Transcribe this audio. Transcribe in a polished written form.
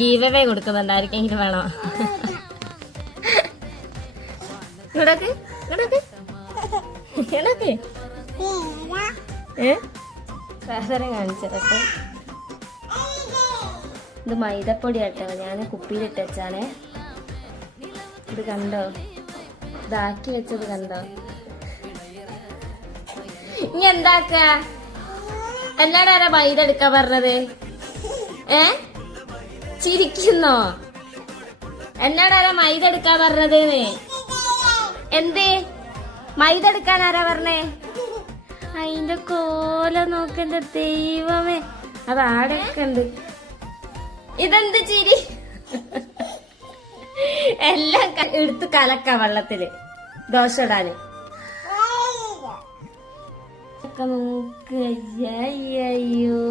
Giveaway കൊടുക്കുന്നുണ്ട്, ആർക്കെങ്കിലും വേണോ? ഇങ്ങോട്ടൊക്കെ ഇങ്ങോട്ടൊക്കെ ഇങ്ങോട്ടൊക്കെ സാധനം കാണിച്ചതൊക്കെ. ഇത് മൈദപ്പൊടി കേട്ടോ, ഞാൻ കുപ്പിയിലിട്ട് വെച്ചാണേ. ഇത് കണ്ടോ, ഇതാക്കി വെച്ചത് കണ്ടോ? ഇനി എന്താക്ക? എന്നോട് ആരാ മൈദ എടുക്കാൻ പറഞ്ഞത്? ചിരിക്കുന്നോ? എന്നോട് ആരാ മൈദ എടുക്കാൻ പറഞ്ഞത്? എന്തേ മൈദ എടുക്കാൻ ആരാ പറഞ്ഞേ? അതിന്റെ കോല നോക്കണ്ട ദൈവമേ, അത് ആടൊക്കെ ഉണ്ട്. ഇതെന്ത് ചിരി? എല്ലാം എടുത്ത് കലക്ക വെള്ളത്തില് ദോശ ഇടാന്. നോക്ക് അയ്യോ